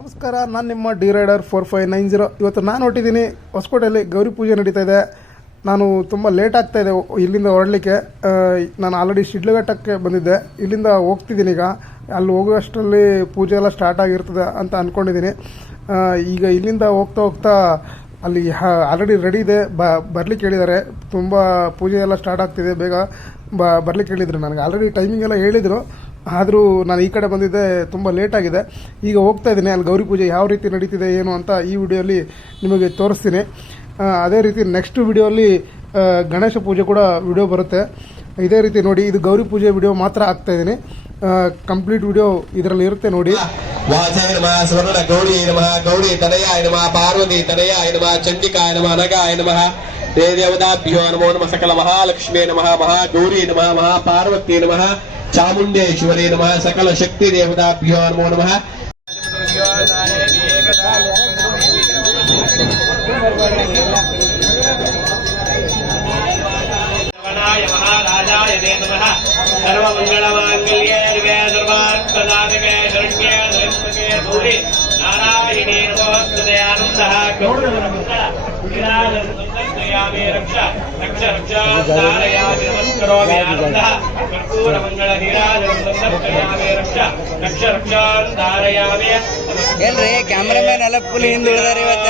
ನಮಸ್ಕಾರ, ನಾನು ನಿಮ್ಮ D rider four five nine zero. ಇವತ್ತು ನಾನು ಹೊಟ್ಟಿದ್ದೀನಿ ಹೊಸಕೋಟೆಯಲ್ಲಿ ಗೌರಿ ಪೂಜೆ ನಡೀತಾ ಇದೆ. ನಾನು ತುಂಬ ಲೇಟ್ ಆಗ್ತಾ ಇದೆ ಇಲ್ಲಿಂದ ಹೊರಡಲಿಕ್ಕೆ. ನಾನು ಆಲ್ರೆಡಿ ಶಿಡ್ಲಘಟ್ಟಕ್ಕೆ ಬಂದಿದ್ದೆ. ಇಲ್ಲಿಂದ ಹೋಗ್ತಿದ್ದೀನಿ ಈಗ. ಅಲ್ಲಿ ಹೋಗುವಷ್ಟರಲ್ಲಿ ಪೂಜೆ ಎಲ್ಲ ಸ್ಟಾರ್ಟ್ ಆಗಿರ್ತದೆ ಅಂತ ಅಂದ್ಕೊಂಡಿದ್ದೀನಿ ಈಗ ಇಲ್ಲಿಂದ ಹೋಗ್ತಾ ಹೋಗ್ತಾ ಅಲ್ಲಿ ಆಲ್ರೆಡಿ ರೆಡಿ ಇದೆ. ಬ, ಬರ್ಲಿಕ್ಕೆ ಹೇಳಿದ್ದಾರೆ. ತುಂಬ ಪೂಜೆ ಎಲ್ಲ ಸ್ಟಾರ್ಟ್ ಆಗ್ತಿದೆ. ಬೇಗ ಬ, ಬರ್ಲಿಕ್ಕೆ ಹೇಳಿದ್ರು ನನಗೆ. ಆಲ್ರೆಡಿ ಟೈಮಿಂಗ್ ಎಲ್ಲ ಹೇಳಿದರು. ಆದರೂ ನಾನು ಈ ಕಡೆ ಬಂದಿದ್ದೆ ತುಂಬ ಲೇಟ್ ಆಗಿದೆ. ಈಗ ಹೋಗ್ತಾ ಇದ್ದೀನಿ. ಅಲ್ಲಿ ಗೌರಿ ಪೂಜೆ ಯಾವ ರೀತಿ ನಡೀತಿದೆ, ಏನು ಅಂತ ಈ ವಿಡಿಯೋಲಿ ನಿಮಗೆ ತೋರಿಸ್ತೀನಿ. ಅದೇ ರೀತಿ ನೆಕ್ಸ್ಟ್ ವಿಡಿಯೋಲಿ ಗಣೇಶ ಪೂಜೆ ಕೂಡ ವಿಡಿಯೋ ಬರುತ್ತೆ. ಇದೇ ರೀತಿ ನೋಡಿ, ಇದು ಗೌರಿ ಪೂಜೆ ವಿಡಿಯೋ ಮಾತ್ರ ಹಾಕ್ತಾ ಇದ್ದೀನಿ. ಕಂಪ್ಲೀಟ್ ವಿಡಿಯೋ ಇದರಲ್ಲಿ ಇರುತ್ತೆ ನೋಡಿ. ವಾಚಾಯ ನಮಃ ಸ್ವರ್ಣ ಗೌರಿ ನಮಃ, ಗೌರಿ ತನಯಾಯ ನಮಃ, ಪಾರ್ವತಿ ತನಯಾಯ ನಮಃ, ಚಂಡಿಕಾಯ ನಮಃ ನಮಃ ನಮೋ ನಮಃ, ಸಕಲ ಮಹಾಲಕ್ಷ್ಮೀ ನಮಃ ಮಹಾ ಗೌರಿ ನಮಃ ಮಹಾ ಪಾರ್ವತಿ ನಮಃ చాముండేశ్వరి నమ. సకల శక్తి దేవతాభ్యో నమో నమ. సర్వమంగళమాంగళ్యే సర్వార్థదాయకే శరణ్యే ధర్మకే భూరి ನಮೋಸ್ತುತೆ ಆನಂದಃ ಗೌರವಯಾಮಿ ರಕ್ಷ ರಕ್ಷ ರಕ್ಷಾಧಾರಯಾಮಿ ನಮಸ್ಕರೋಮಿ ಆನಂದಃ ಕರ್ಪೂರ ಮಂಗಳ ನೀರಾಜನ ಸಂದರ್ಶಯಾಮಿ ರಕ್ಷ ರಕ್ಷ ರಕ್ಷಾಧಾರಯಾಮಿ ಏನ್ರಿ ಕ್ಯಾಮ್ರಾಮನ್ ಎಲ್ಲ ಫುಲ್ ಹಿಂದ್ ಉಳಿದಾರೆ ಇವತ್ತ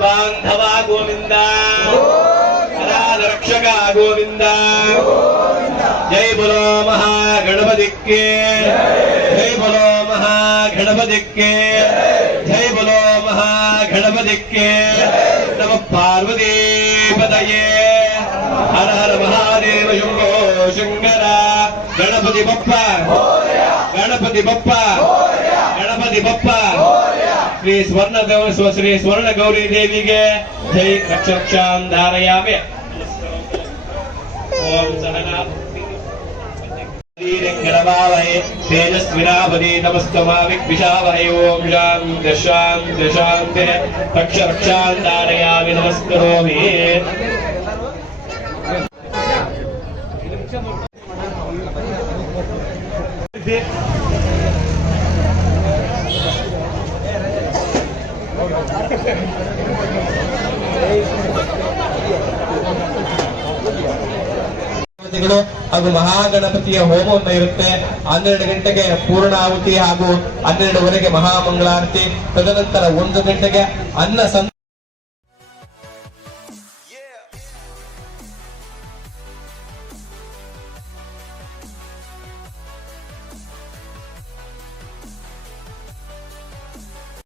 ಬಾಂಧವ ಗೋವಿಂದ ಅನಾಥ ರಕ್ಷಕ ಗೋವಿಂದ ಜೈ ಬಲೋ ಮಹಾ ಗಣಪತಿಕ್ಕೆ ಜೈ ಬಲೋ ಮಹಾ ಗಣಪತಿಕ್ಕೆ ಜೈ ಬಲೋ ಗಣಪತಿಕ್ಕೆ ನಮ ಪಾರ್ವತಿ ಪದಯೇ. ಹರ ಹರ ಮಹಾದೇವ ಶುಂಭೋ ಶಂಕರ. ಗಣಪತಿ ಬಪ್ಪ. ಗಣಪತಿ ಬಪ್ಪ. ಗಣಪತಿ ಬಪ್ಪ. ಶ್ರೀ ಸ್ವರ್ಣ ಶ್ರೀ ಸ್ವರ್ಣ ಗೌರಿ ದೇವಿಗೆ ಜೈ ರಕ್ಷ ಓಂ ಸಹನಾ. ीरङ्गणमावहे तेजस्विनावधि तमस्तमा विद्विषावहे ॐ शान्ति शान्ति शान्तिः पक्षपक्षान्तारयामि Thank you. ದೇವತೆಗಳು ಹಾಗೂ ಮಹಾಗಣಪತಿಯ ಹೋಮವನ್ನ ಇರುತ್ತೆ. ಹನ್ನೆರಡು ಗಂಟೆಗೆ ಪೂರ್ಣ ಆಹುತಿ ಹಾಗೂ ಹನ್ನೆರಡುವರೆಗೆ ಮಹಾಮಂಗಳಾರತಿ. ತದನಂತರ ಒಂದು ಗಂಟೆಗೆ ಅನ್ನ